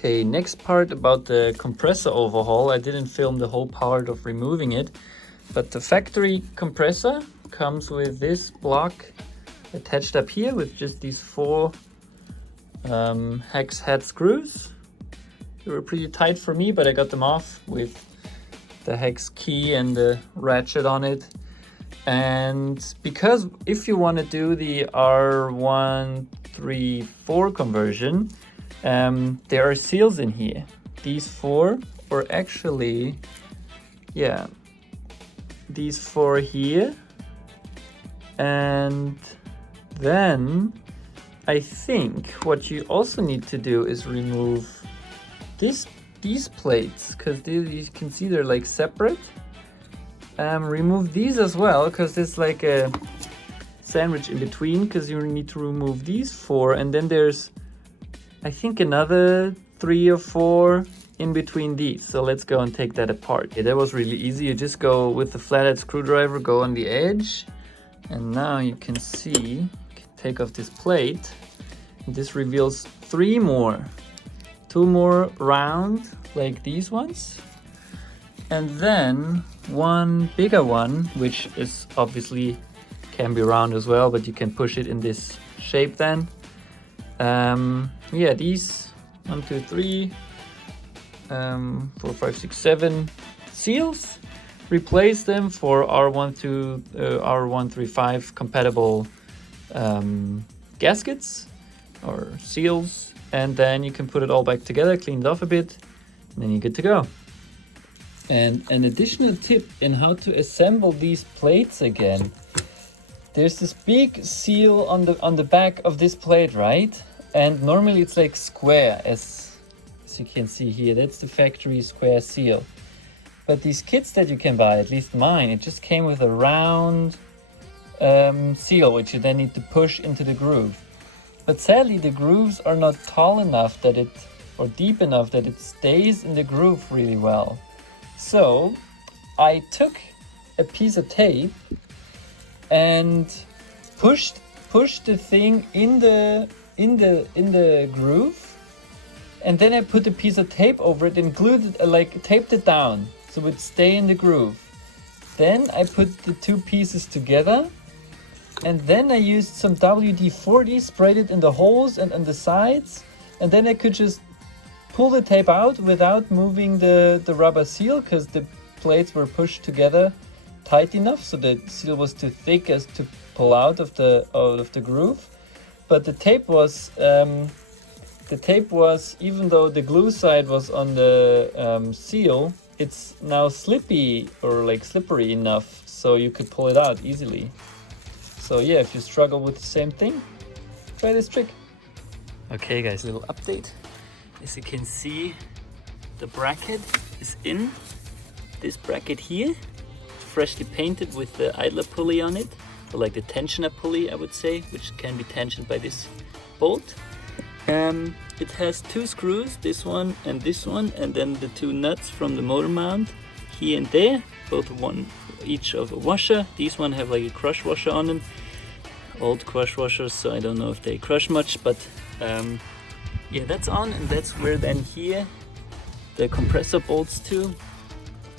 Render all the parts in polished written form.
Okay, next part about the compressor overhaul. I didn't film the whole part of removing it, but the factory compressor comes with this block attached up here with just these 4 hex head screws. They were pretty tight for me, but I got them off with the hex key and the ratchet on it. And because if you want to do the R134 conversion, there are seals in here. These 4, or actually, yeah, these 4 here. And then I think what you also need to do is remove these plates, because you can see they're like separate. Remove these as well, because there's like a sandwich in between, because you need to remove these 4, and then there's, I think, another 3 or 4 in between these. So let's go and take that apart. Yeah, that was really easy. You just go with the flathead screwdriver, go on the edge, and now you can see, you can take off this plate. This reveals 3 more, 2 more round like these ones, and then 1 bigger one, which is obviously can be round as well, but you can push it in this shape then. Yeah, these 1, 2, 3, 4, 5, 6, 7 seals. Replace them for R135 compatible gaskets or seals, and then you can put it all back together, clean it off a bit, and then you're good to go. And an additional tip in how to assemble these plates again. There's this big seal on the back of this plate, right? And normally it's like square, as you can see here. That's the factory square seal. But these kits that you can buy, at least mine, it just came with a round seal, which you then need to push into the groove. But sadly, the grooves are not tall enough that or deep enough that it stays in the groove really well. So I took a piece of tape and pushed the thing in the groove, and then I put a piece of tape over it and glued it, like taped it down so it would stay in the groove. Then I put the 2 pieces together, and then I used some WD-40, sprayed it in the holes and on the sides, and then I could just pull the tape out without moving the rubber seal, because the plates were pushed together tight enough, so the seal was too thick as to pull out of the groove. But the tape was even though the glue side was on the seal, it's now slippery enough so you could pull it out easily. So yeah, if you struggle with the same thing, try this trick. Okay guys, little update. As you can see, the bracket is in. This bracket here, freshly painted with the idler pulley on it, or like the tensioner pulley I would say, which can be tensioned by this bolt. It has 2 screws, this one, and then the 2 nuts from the motor mount here and there, both each of a washer. These one have like a crush washer on them, old crush washers, so I don't know if they crush much, but yeah, that's on, and that's where then here the compressor bolts to.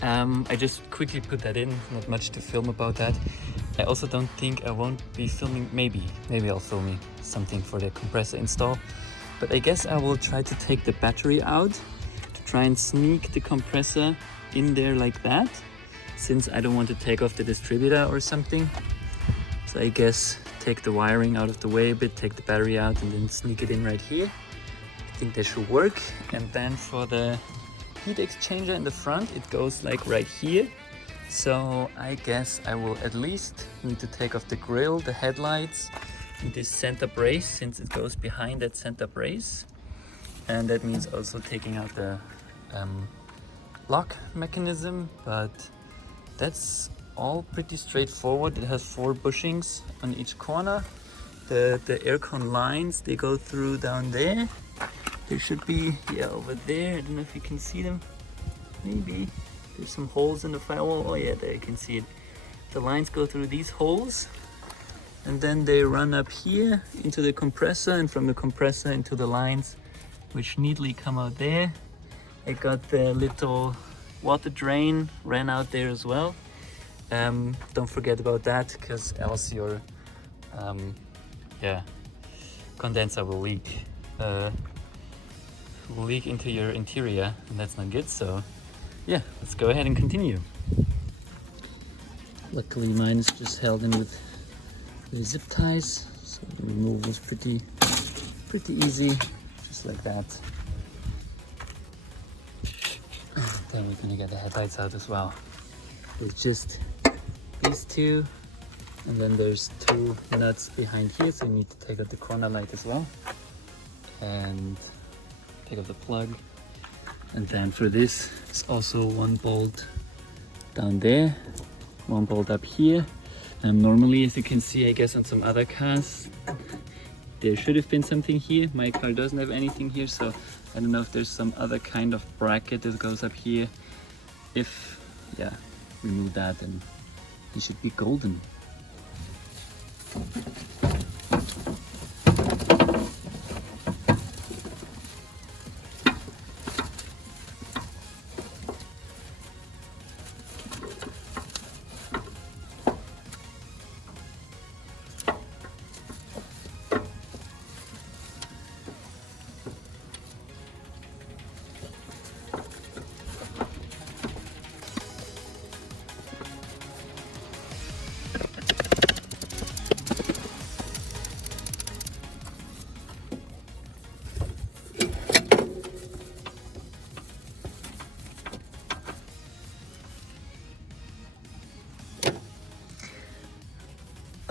I just quickly put that in, not much to film about that. I also don't think I won't be filming, maybe I'll film something for the compressor install, but I guess I will try to take the battery out to try and sneak the compressor in there like that, since I don't want to take off the distributor or something. So I guess take the wiring out of the way a bit, take the battery out, and then sneak it in right here. I think that should work. And then for the heat exchanger in the front, it goes like right here. So I guess I will at least need to take off the grille, the headlights, and this center brace, since it goes behind that center brace. And that means also taking out the lock mechanism, but that's all pretty straightforward. It has 4 bushings on each corner. The Aircon lines, they go through down there. There should be, yeah, over there. I don't know if you can see them. Maybe there's some holes in the firewall. Oh yeah, there you can see it. The lines go through these holes, and then they run up here into the compressor, and from the compressor into the lines which neatly come out there. I got the little water drain ran out there as well. Don't forget about that, because else your condenser will leak into your interior, and that's not good. So yeah, let's go ahead and continue. Luckily mine is just held in with the zip ties, so the removal is pretty easy, just like that. Then we're gonna get the headlights out as well. It's just these two, and then there's two nuts behind here, so you need to take out the corner light as well, and take out the plug. And then for this, it's also one bolt down there, one bolt up here. Normally, as you can see, I guess on some other cars, there should have been something here. My car doesn't have anything here, so I don't know if there's some other kind of bracket that goes up here. If, yeah, remove that, then he should be golden.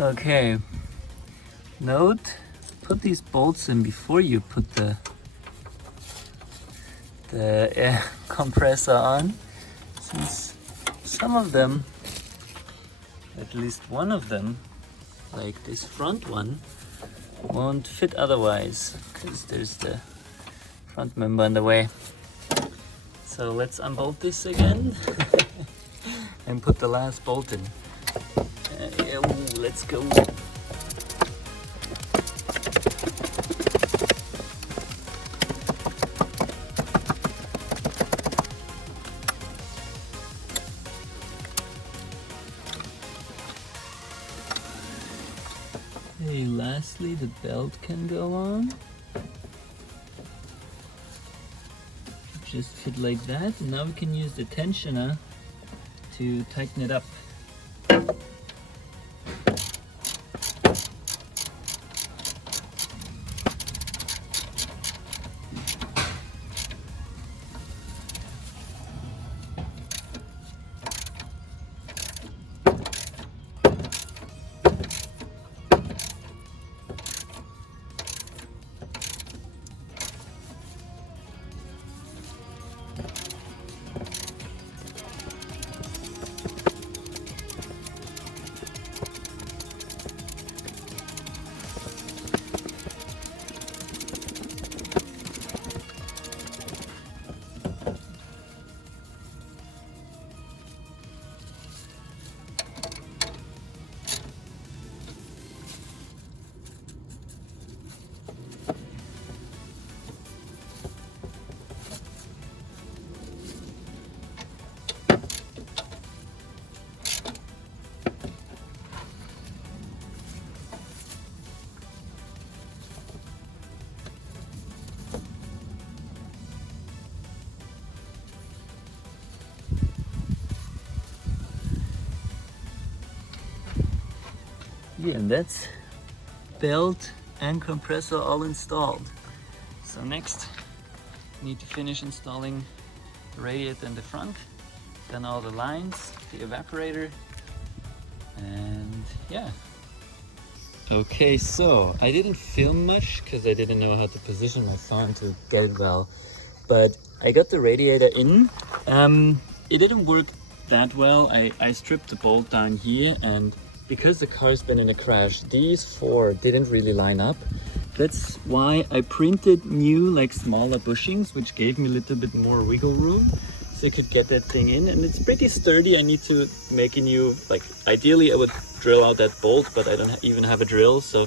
Okay, note, put these bolts in before you put the air compressor on, since some of them, at least one of them, like this front one, won't fit otherwise, because there's the front member in the way. So let's unbolt this again and put the last bolt in. Let's go. Okay, lastly, the belt can go on. Just fit like that, and now we can use the tensioner to tighten it up. Yeah, and that's belt and compressor all installed. So next, need to finish installing the radiator in the front, then all the lines, the evaporator, and yeah. Okay, so I didn't film much because I didn't know how to position my phone to get it well, but I got the radiator in. It didn't work that well. I stripped the bolt down here, and because the car's been in a crash, these four didn't really line up. That's why I printed new, like, smaller bushings, which gave me a little bit more wiggle room, so I could get that thing in. And it's pretty sturdy. I need to make a new, like, ideally I would drill out that bolt, but I don't even have a drill, so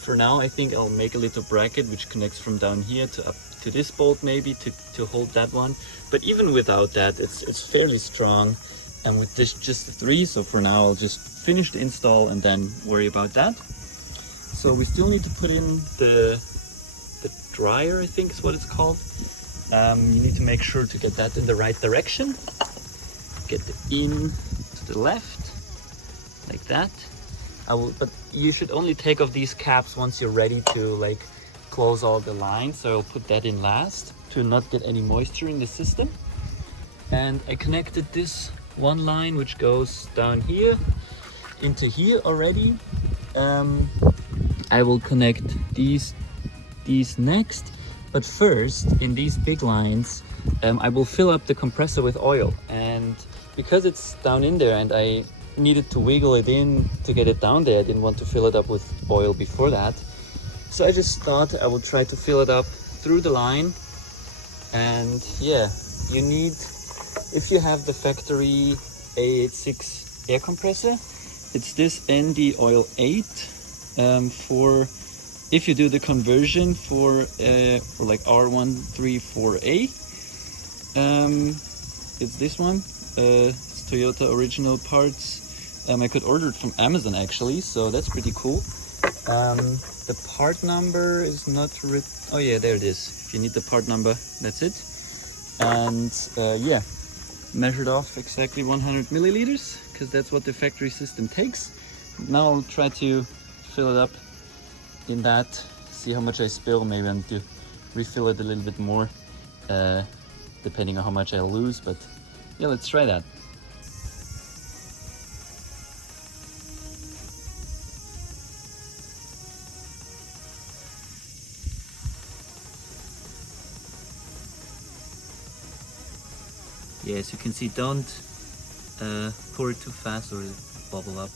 for now I think I'll make a little bracket which connects from down here to up to this bolt, maybe to hold that one. But even without that, it's fairly strong. And with this just the 3, so for now I'll just finish the install and then worry about that. So we still need to put in the dryer, I think is what it's called. You need to make sure to get that in the right direction. Get the in to the left, like that. But you should only take off these caps once you're ready to like close all the lines. So I'll put that in last to not get any moisture in the system. And I connected this one line which goes down here into here already. I will connect these next, but first in these big lines I will fill up the compressor with oil, and because it's down in there and I needed to wiggle it in to get it down there, I didn't want to fill it up with oil before that, so I just thought I would try to fill it up through the line. And yeah, you need, if you have the factory AE86 air compressor, it's this ND Oil 8 for if you do the conversion for like R134A. It's this one. It's Toyota original parts. I could order it from Amazon actually, so that's pretty cool. The part number is not written. Oh yeah, there it is. If you need the part number, that's it. And yeah, measured off exactly 100 milliliters, because that's what the factory system takes. Now I'll try to fill it up in that, see how much I spill. Maybe I need to refill it a little bit more, depending on how much I lose, but yeah, let's try that. Yeah, as you can see, don't pour it too fast or it'll bubble up.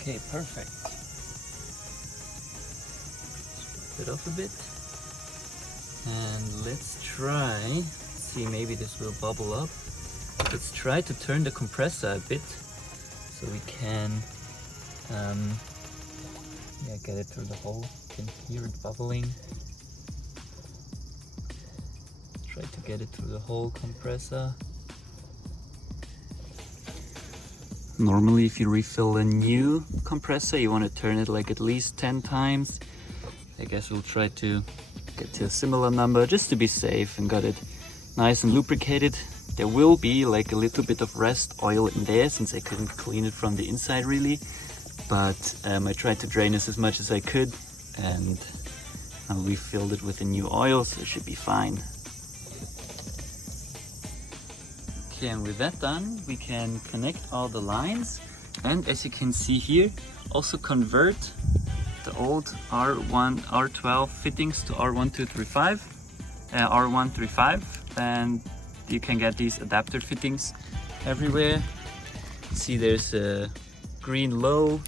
Okay, perfect. Wipe it off a bit. And let's try, see, maybe this will bubble up. Let's try to turn the compressor a bit so we can yeah, get it through the hole. You can hear it bubbling. Try to get it through the whole compressor. Normally if you refill a new compressor, you want to turn it like at least 10 times. I guess we'll try to get to a similar number just to be safe and got it nice and lubricated. There will be like a little bit of rest oil in there since I couldn't clean it from the inside really, but I tried to drain this as much as I could, and I refilled it with a new oil, so it should be fine. Okay, and with that done, we can connect all the lines, and as you can see here, also convert the old R12 fittings to R135, and you can get these adapter fittings everywhere. See, there's a green low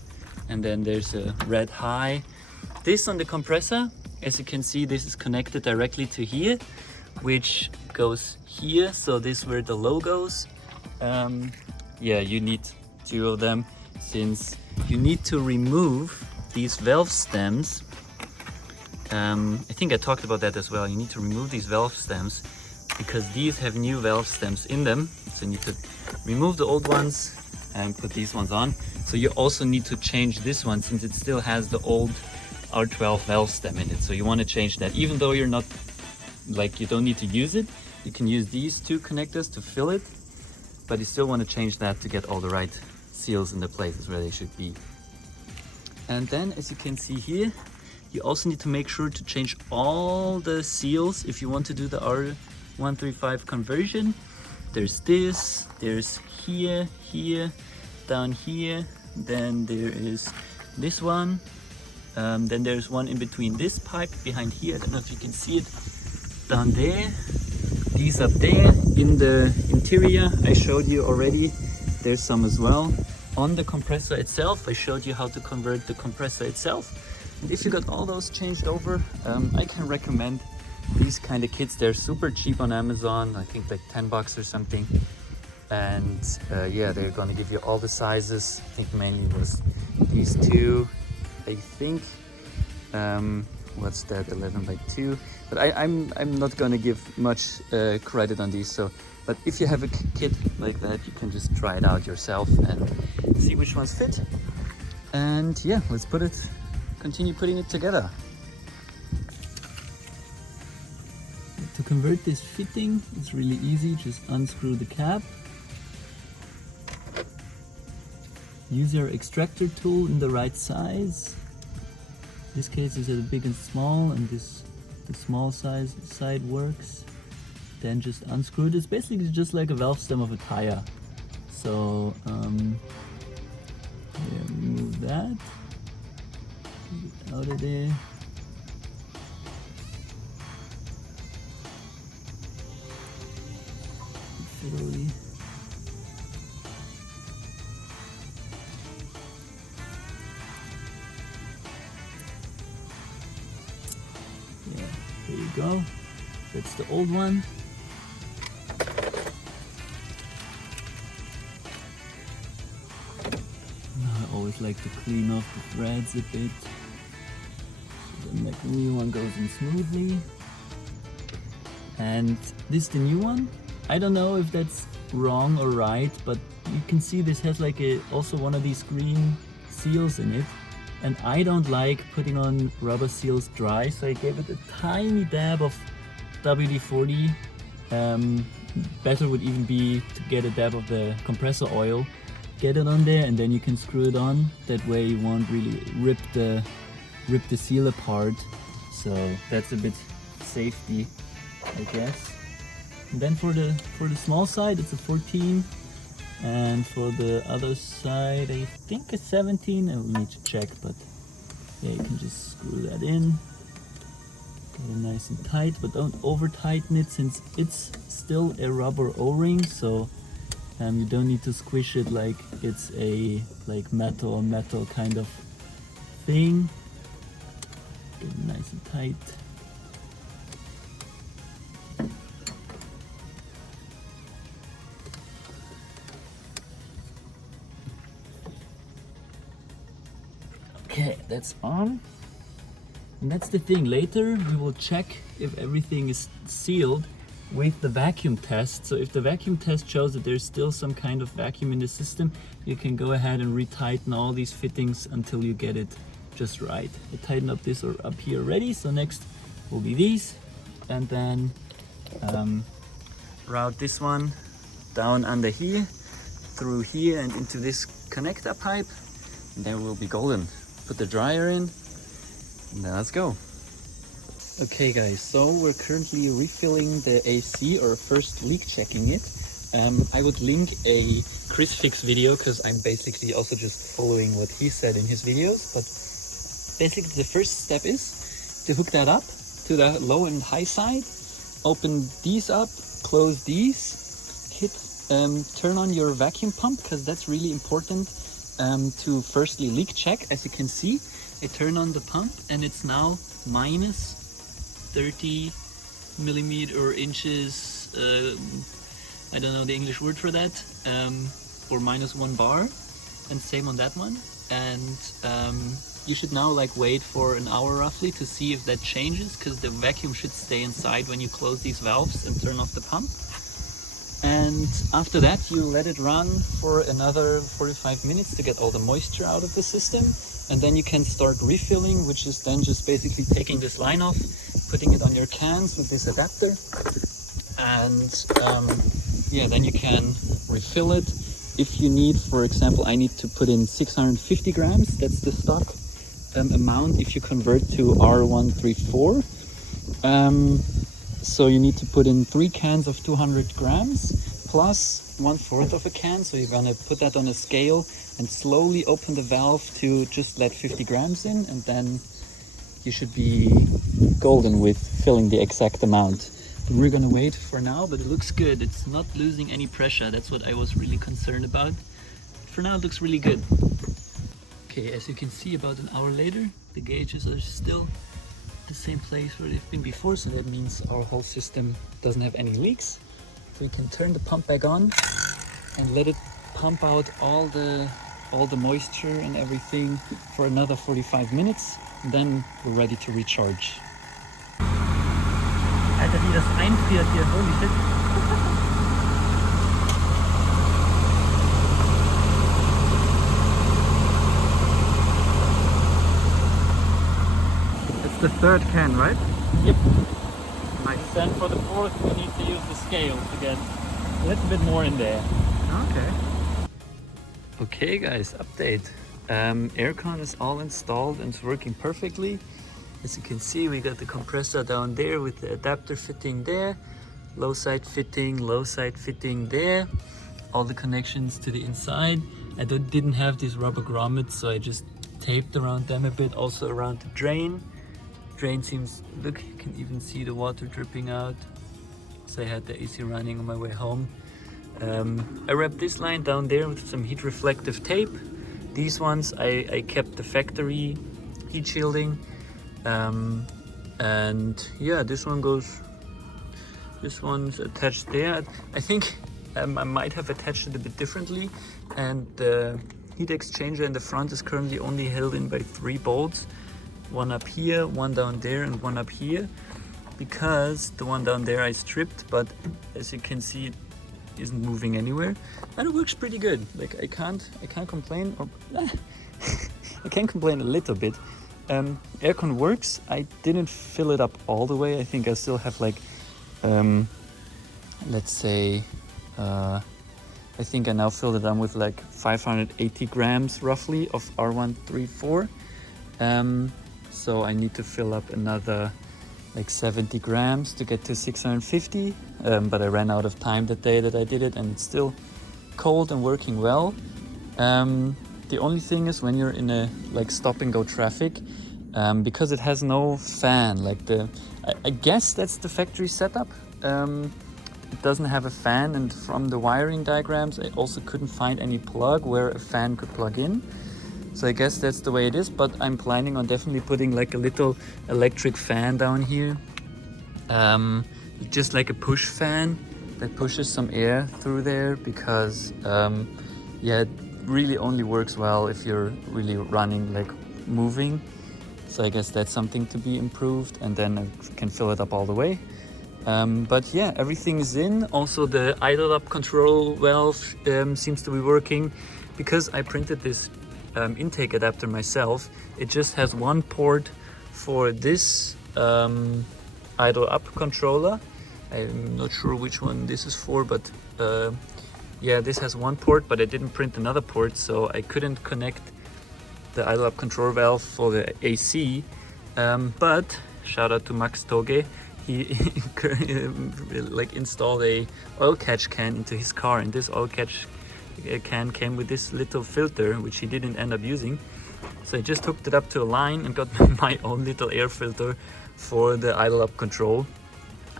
and then there's a red high. This on the compressor, as you can see, this is connected directly to here, which goes here, so this is where the low goes. Yeah, you need 2 of them, since you need to remove these valve stems. I think I talked about that as well. You need to remove these valve stems because these have new valve stems in them. So you need to remove the old ones and put these ones on. So you also need to change this one since it still has the old R12 valve stem in it. So you want to change that, even though you're not, like, you don't need to use it. You can use these 2 connectors to fill it, but you still want to change that to get all the right seals in the places where they should be. And then, as you can see here, you also need to make sure to change all the seals if you want to do the R135 conversion. There's this, there's here, here, down here, then there is this one, then there's one in between this pipe behind here. I don't know if you can see it down there. These up there in the interior I showed you already, there's some as well. on the compressor itself. I showed you how to convert the compressor itself. And if you got all those changed over, I can recommend these kind of kits. They're super cheap on Amazon, I think like 10 bucks or something. And yeah, they're gonna give you all the sizes. I think mainly was these two, I think. What's that, 11 by 2? But I'm not gonna give much credit on these. So, but if you have a kit like that, you can just try it out yourself and see which ones fit. And yeah, let's continue putting it together. To convert this fitting, it's really easy. Just unscrew the cap. Use your extractor tool in the right size. In this case, it's a big and small, and the small side works. Then just unscrew it. It's basically just like a valve stem of a tire. So yeah, remove that. Get it out of there. Fiddly. Yeah, there you go. That's the old one. I always like to clean off the threads a bit, so then the new one goes in smoothly. And this is the new one. I don't know if that's wrong or right, but you can see this has like also one of these green seals in it. And I don't like putting on rubber seals dry, so I gave it a tiny dab of WD-40. Better would even be to get a dab of the compressor oil, get it on there, and then you can screw it on. That way you won't really rip the seal apart. So that's a bit safety, I guess. And then for the small side, it's a 14, and for the other side, I think a 17. I will need to check, but yeah, you can just screw that in. Get it nice and tight, but don't over tighten it, since it's still a rubber O-ring. So you don't need to squish it like it's a metal kind of thing. Get it nice and tight. Okay, that's on. And that's the thing, later we will check if everything is sealed with the vacuum test. So if the vacuum test shows that there's still some kind of vacuum in the system, you can go ahead and retighten all these fittings until you get it just right. I tighten up this or up here already, so next will be these. And then route this one down under here, through here and into this connector pipe. And then we'll be golden. Put the dryer in, and then let's go. Okay guys, so we're currently refilling the AC, or first leak checking it. I would link a Chris Fix video, because I'm basically also just following what he said in his videos. But basically the first step is to hook that up to the low and high side, open these up, close these, turn on your vacuum pump, because that's really important. To firstly leak check. As you can see, I turn on the pump and it's now minus 30 millimeter or inches, I don't know the English word for that, or minus 1 bar, and same on that one. And you should now wait for an hour roughly to see if that changes, because the vacuum should stay inside when you close these valves and turn off the pump. And after that, you let it run for another 45 minutes to get all the moisture out of the system. And then you can start refilling, which is then just basically taking this line off, putting it on your cans with this adapter. And yeah, then you can refill it. If you need, for example, I need to put in 650 grams. That's the stock amount if you convert to R134. So you need to put in 3 cans of 200 grams plus 1/4 of a can. So you're gonna put that on a scale and slowly open the valve to just let 50 grams in, and then you should be golden with filling the exact amount. But we're gonna wait for now, but it looks good. It's not losing any pressure. That's what I was really concerned about. It for now it looks really good. Okay, as you can see, about an hour later, the gauges are still the same place where they've been before, so that means our whole system doesn't have any leaks. So we can turn the pump back on and let it pump out all the moisture and everything for another 45 minutes. And then we're ready to recharge. Alter, wie das einfriert hier, holy shit. It's the third can, right? Yep. Nice. Then for the fourth, we need to use the scale to get a little bit more in there. Okay. Okay guys, update. Aircon is all installed and it's working perfectly. As you can see, we got the compressor down there with the adapter fitting there, low side fitting there, all the connections to the inside. I didn't have these rubber grommets, so I just taped around them a bit, also around the drain. Drain seems, look, you can even see the water dripping out. So I had the AC running on my way home. I wrapped this line down there with some heat reflective tape. These ones I kept the factory heat shielding. And yeah, this one's attached there. I think I might have attached it a bit differently, and the heat exchanger in the front is currently only held in by 3 bolts. One up here, one down there, and one up here, because the one down there I stripped, but as you can see, it isn't moving anywhere, and it works pretty good. Like I can't complain, or I can complain a little bit. Aircon works. I didn't fill it up all the way. I think I still have like let's say I think I now filled it up with like 580 grams roughly of R134. So I need to fill up another like 70 grams to get to 650, but I ran out of time that day that I did it, and it's still cold and working well. The only thing is when you're in a like stop and go traffic, because it has no fan, like I guess that's the factory setup. It doesn't have a fan, and from the wiring diagrams I also couldn't find any plug where a fan could plug in. So I guess that's the way it is, but I'm planning on definitely putting like a little electric fan down here. Just like a push fan that pushes some air through there, because yeah, it really only works well if you're really running, like moving. So I guess that's something to be improved, and then I can fill it up all the way. But yeah, everything is in. Also the idle up control valve seems to be working, because I printed this intake adapter myself. It just has one port for this idle up controller. I'm not sure which one this is for, but yeah, this has one port, but I didn't print another port, so I couldn't connect the idle up control valve for the AC. But shout out to Max Toge, he like installed a oil catch can into his car, and this oil catch can came with this little filter, which he didn't end up using. So I just hooked it up to a line and got my own little air filter for the idle up control.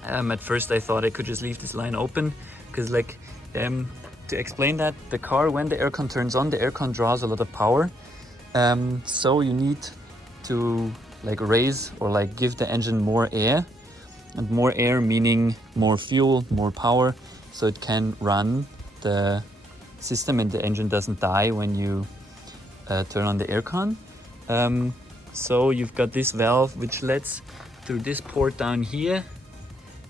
At first I thought I could just leave this line open, because like to explain that, the car, when the aircon turns on, the aircon draws a lot of power. So you need to like raise or like give the engine more air, and more air meaning more fuel, more power, so it can run the system and the engine doesn't die when you turn on the aircon. So you've got this valve which lets through this port down here,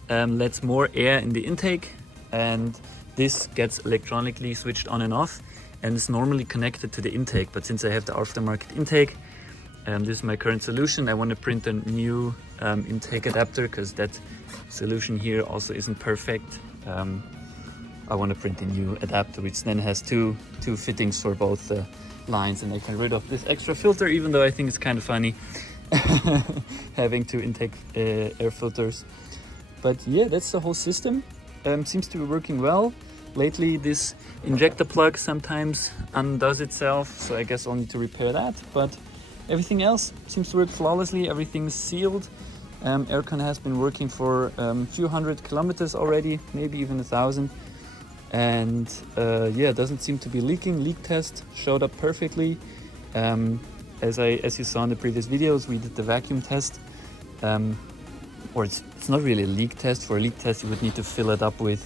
lets more air in the intake, and this gets electronically switched on and off, and it's normally connected to the intake. But since I have the aftermarket intake, this is my current solution. I want to print a new intake adapter, because that solution here also isn't perfect. I want to print a new adapter which then has two fittings for both the lines, and I can rid of this extra filter, even though I think it's kind of funny having two intake air filters. But yeah, that's the whole system. Seems to be working well. Lately this injector plug sometimes undoes itself, so I guess I'll need to repair that, but everything else seems to work flawlessly. Everything's sealed. Aircon has been working for a few hundred kilometers already, maybe even 1,000. and yeah, it doesn't seem to be leaking. Leak test showed up perfectly. As you saw in the previous videos, we did the vacuum test, or it's not really a leak test. For a leak test, you would need to fill it up with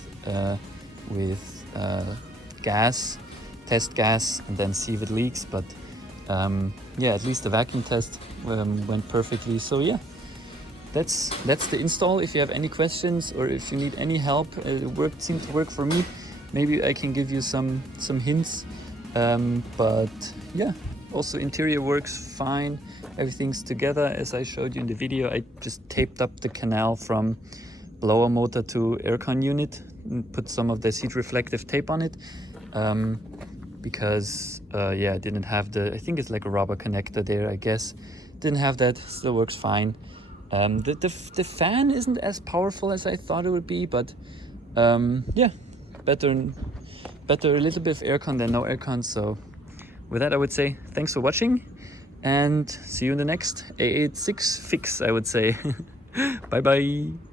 gas, test gas, and then see if it leaks. But yeah, at least the vacuum test went perfectly. So yeah, that's the install. If you have any questions or if you need any help, it seemed to work for me. Maybe I can give you some hints. But yeah, also interior works fine. Everything's together as I showed you in the video. I just taped up the canal from blower motor to aircon unit and put some of the heat reflective tape on it, because yeah, I didn't have I think it's like a rubber connector there, I guess. Didn't have that, still works fine. The fan isn't as powerful as I thought it would be, but yeah, better a little bit of aircon than no aircon. So with that, I would say thanks for watching and see you in the next AE86 fix, I would say. Bye bye.